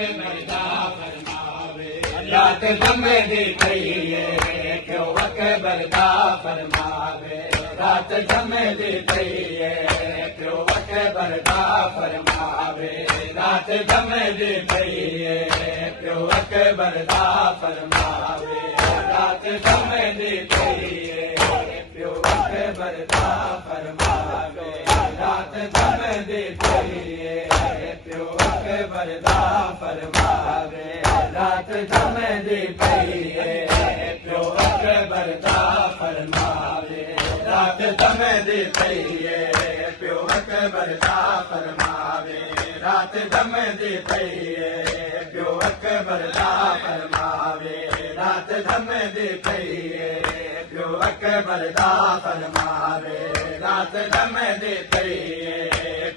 बरदा फरमावे रात जमे दी पईए प्यो अकबर दा फरमावे रात जमे दी पईए प्यो अकबर दा फरमावे रात जमे दी पईए प्यो अकबर दा फरमावे रात जमे दी पईए प्यो अकबर दा फरमावे रात जमे दी पईए प्यो अकबर दा फरमावे रात जमे दी पईए प्यो अकबर दा फरमावे रात जमे दी पईए प्यो अकबर दा फरमावे रात जमे दी पईए प्यो अकबर दा फरमावे रात जमे दी पईए प्यो अकबर दा फरमावे रात जमे दी पईए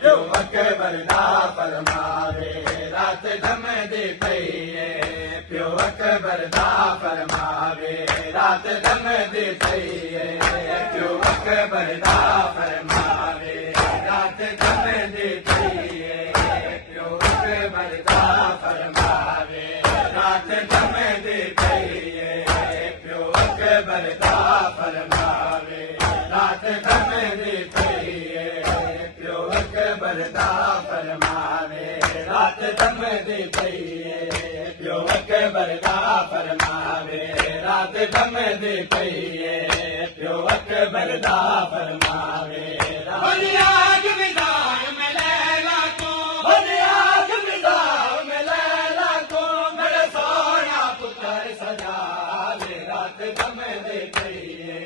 प्यो अकबर दा फरमावे रात जमे दी पईए प्यो अकबर दा फरमावे रात जमे दी पईए प्यो अकबर दा फरमावे रात जमे दी पईए प्यो अकबर दा फरमावे रात जमे दी पईए प्यो अकबर दा फरमावे रात जमे दी पईए प्यो अकबर दा फरमावे रात जमे दी पईए प्यो अकबर दा फरमावे रात जमे दी पईए प्यो अकबर दा फरमावे आग विदार में लैला को आग विदार में लैला को मेरे सोना पुत्र सजावे रात जमे दी पईए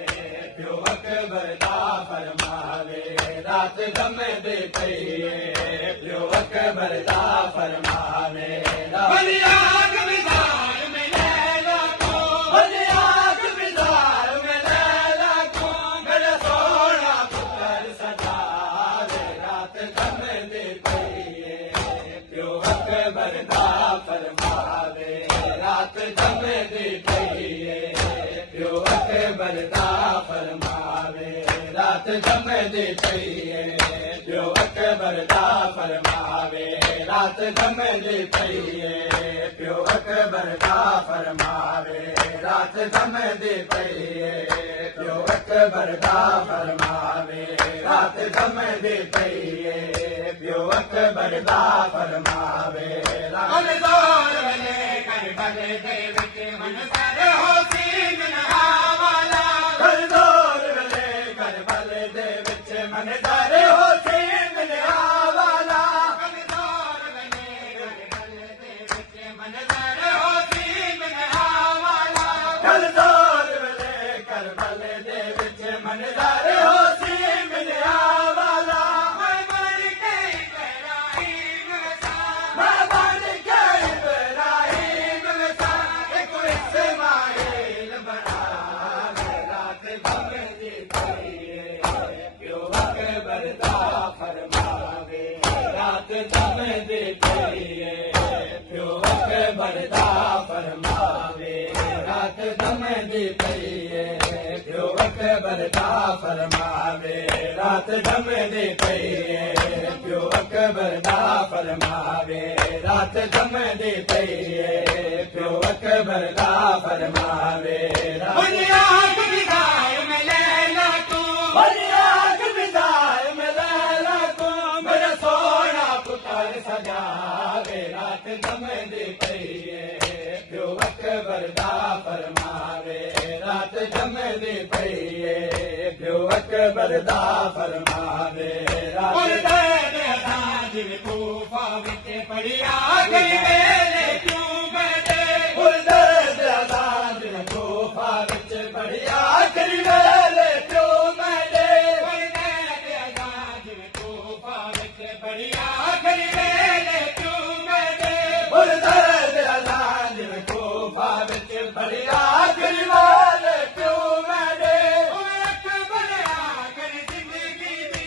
प्यो अकबर दा फरमावे रात जमे दी पईए प्यो अकबर दा फरमावे आग विदार में लैला को आग विदार में लैला को मेरे सोना पुत्र सजावे रात जमे दी पईए प्यो अकबर दा फरमावे रात जमे दी पईए प्यो अकबर दा फरमावे रात जमे दी पईए प्यो अकबर दा फरमावे रात जमे दी पईए प्यो अकबर दा फरमावे रात जमे दी पईए प्यो अकबर दा फरमावे रात जमे दी पईए प्यो अकबर दा फरमावे मनज़ोर वले कर भले दे विच मनज़र होसी मिनहा वाला मनज़ोर वले कर भले दे विच मनज़र होसी मिनहा वाला मनज़ोर वले कर भले दे विच मनज़र होसी मिनहा वाला मनज़ोर वले कर भले दे विच मनज़र होसी मिनहा वाला मैं बन के इब्राहिम सा मैं बन के इब्राहिम सा एक इस्माइल बना रात जमे दी पईए प्यो अकबर दा फरमावे रात जमे दी पईए प्यो अकबर दा फरमावे रात जमे दी पईए प्यो अकबर दा फरमावे रात जमे दी पईए प्यो अकबर दा फरमावे रात जमे दी पईए प्यो अकबर दा फरमावे आग विदार में लैला को आग विदार में लैला को मेरा सोना पुत्र सजावे रात जमे दी पईए प्यो अकबर दा फरमावे रात जमे दी पईए प्यो अकबर दा फरमावे जिवे तूफा विच पड़िया गई मेले क्यों बैठे जिवे तूफा विच पड़िया गई मेले क्यों बैठे जिवे तूफा विच पड़िया गई मेले क्यों बैठे जिवे तूफा विच पड़िया गई मेले क्यों बैठे अकबर आकर जिंदगी दी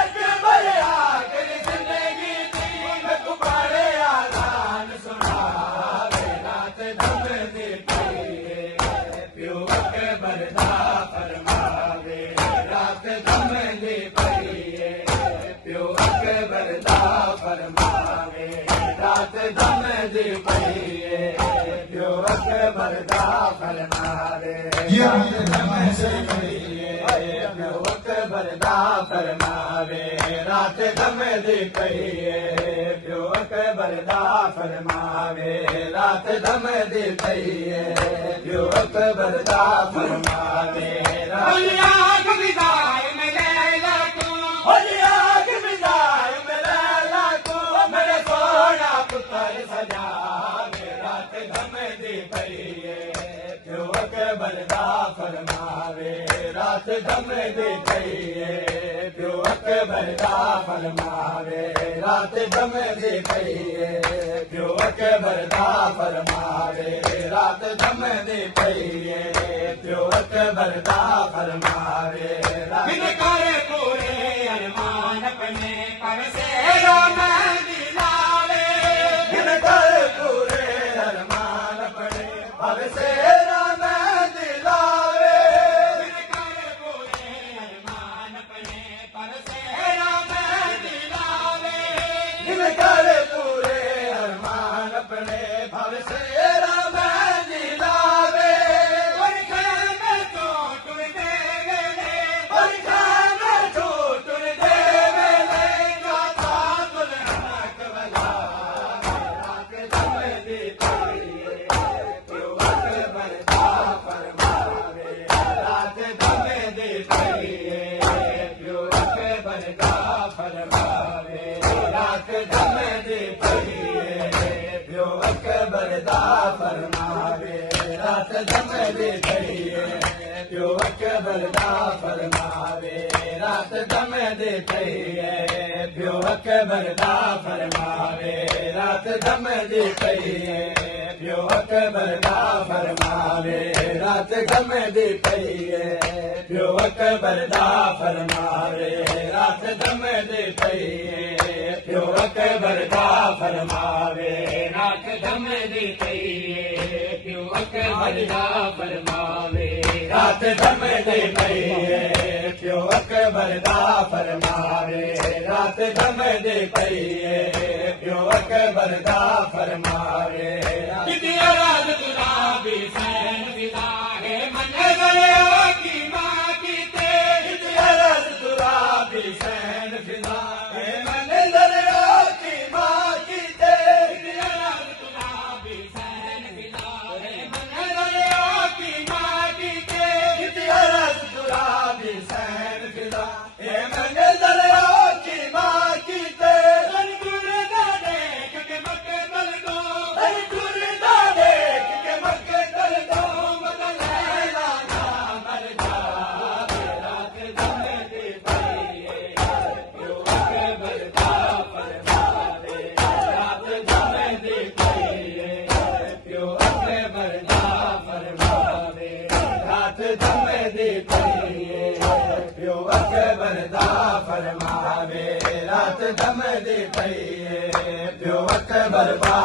अकबर आकर जिंदगी दी मैं तुम्हारे आजान सुनावे रात जमे दी पईए प्यो अकबर दा फरमावे रात जमे दी पईए प्यो अकबर दा फरमावे रात जमे दी पईए पियो अकबर दा फरमावे रात दम दी पईए पियो अकबर दा फरमावे रात दम दी पईए पियो अकबर दा फरमावे रात दम दी पईए पियो अकबर दा फरमावे आग विदाई में लैला को आग विदाई में लैला को मेरे सोना पुत्र सजा रात दम दी पईए पियो अकबर दा फरमावे रात दम दी पईए पियो अकबर दा फरमावे रात दम दी पईए पियो अकबर दा फरमावे रात दम दी पईए पियो अकबर दा फरमावे बिन करे पूरे अरमान अपने पर से राम दिलावे बिन करे पूरे अरमान अपने पर से राम दिलावे बिन करे पूरे अरमान अपने पर से राम दिलावे बिन करे पूरे अरमान अपने भव से राम दिलावे परिखा में तो टुर देवे परिखा में तो टुर देवे गाथा दुल्हन कवला रात दम दी पईए पियो अकबर दा फरमावे रात दम दी पईए पियो अकबर दा फरमावे रात दम दी पईए पियो अकबर दा फरमावे रात दम दी पईए पियो अकबर दा फरमावे रात दम दी पईए पियो अकबर दा फरमावे रात दम दी पईए पियो अकबर दा फरमावे रात दम दी पईए पियो अकबर दा फरमावे रात दम दी पईए पियो अकबर दा फरमावे रात दम दी पईए पियो अकबर दा फरमावे रात दम दी पईए पियो अकबर दा फरमावे रात दम दी पईए पियो अकबर दा फरमावे कितिया रात गुलाबी सैन विदा है मन गलिया की माँ की ते कितिया रात गुलाबी सैन विदा है मन गलिया की माँ की ते कितिया रात गुलाबी सैन विदा है मन गलिया की माँ की ते कितिया रात गुलाबी सैन विदा है मन गलिया की माँ की ते रंगुर दा देख के मक्के दल दो रंगुर दा देख के मक्के दल दो बदल लैला ना मर जा रात दम दी पईए पियो अकबर दा फरमावे रात दम दी पईए पियो अकबर दा फरमावे रात दम दी पईए पियो अकबर दा फरमावे रात दम दी पईए पियो अकबर दा